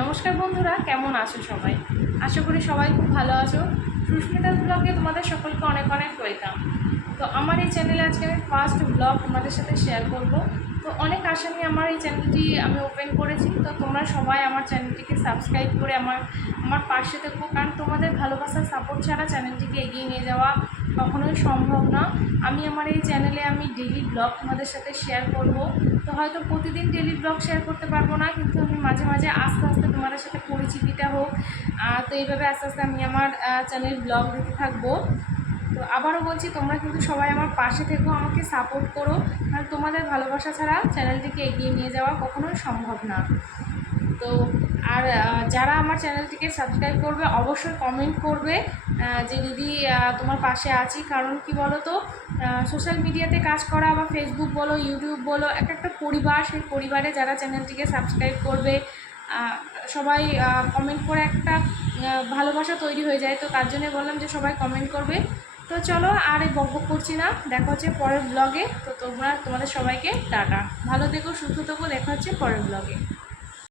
নমস্কার বন্ধুরা, কেমন আছো সবাই? আশা করি সবাই খুব ভালো আছো। সুস্মিতাস ব্লগে তোমাদের সকলকে অনেক অনেক ওয়েলকাম। তো আমার এই চ্যানেলে আজকে আমি ফার্স্ট ব্লগ তোমাদের সাথে শেয়ার করব। তো অনেক আশা নিয়ে আমার এই চ্যানেলটি আমি ওপেন করেছি। তো তোমরা সবাই আমার চ্যানেলটিকে সাবস্ক্রাইব করে আমার আমার পাশে থেকো, কারণ তোমাদের ভালোবাসার সাপোর্ট ছাড়া চ্যানেলটিকে এগিয়ে নিয়ে যাওয়া কখনোই সম্ভব না। আমি আমার এই চ্যানেলে আমি ডেইলি ব্লগ তোমাদের সাথে শেয়ার করব। তো হয়তো প্রতিদিন ডেইলি ব্লগ শেয়ার করতে পারবো না, কিন্তু আমি মাঝে মাঝে আস্তে আস্তে তোমাদের সাথে পরিচিতিটা হোক। তো এইভাবে আস্তে আস্তে আমি আমার চ্যানেল ব্লগ দিতে থাকবো। তো আবারও বলছি, তোমরা কিন্তু সবাই আমার পাশে থেকো, আমাকে সাপোর্ট করো, কারণ তোমাদের ভালোবাসা ছাড়া চ্যানেলটিকে এগিয়ে নিয়ে যাওয়া কখনোই সম্ভব না। তো আর যারা আমার চ্যানেলটিকে সাবস্ক্রাইব করবে অবশ্যই কমেন্ট করবে যে দিদি তোমার পাশে আছি। কারণ কি বলো তো, সোশ্যাল মিডিয়াতে কাজ করা বা ফেসবুক বলো, ইউটিউব বলো, একটা পরিবার। সেই পরিবারে যারা চ্যানেলটিকে সাবস্ক্রাইব করবে সবাই কমেন্ট করে একটা ভালোবাসা তৈরি হয়ে যায়। তো তার জন্যই বললাম যে সবাই কমেন্ট করবে। তো চলো আর এই বকবক করছি না, দেখা হচ্ছে পরের ব্লগে। তো তোমাদের সবাইকে টাটা, ভালো থেকো, সুস্থ থেকো, দেখা হচ্ছে পরের ব্লগে।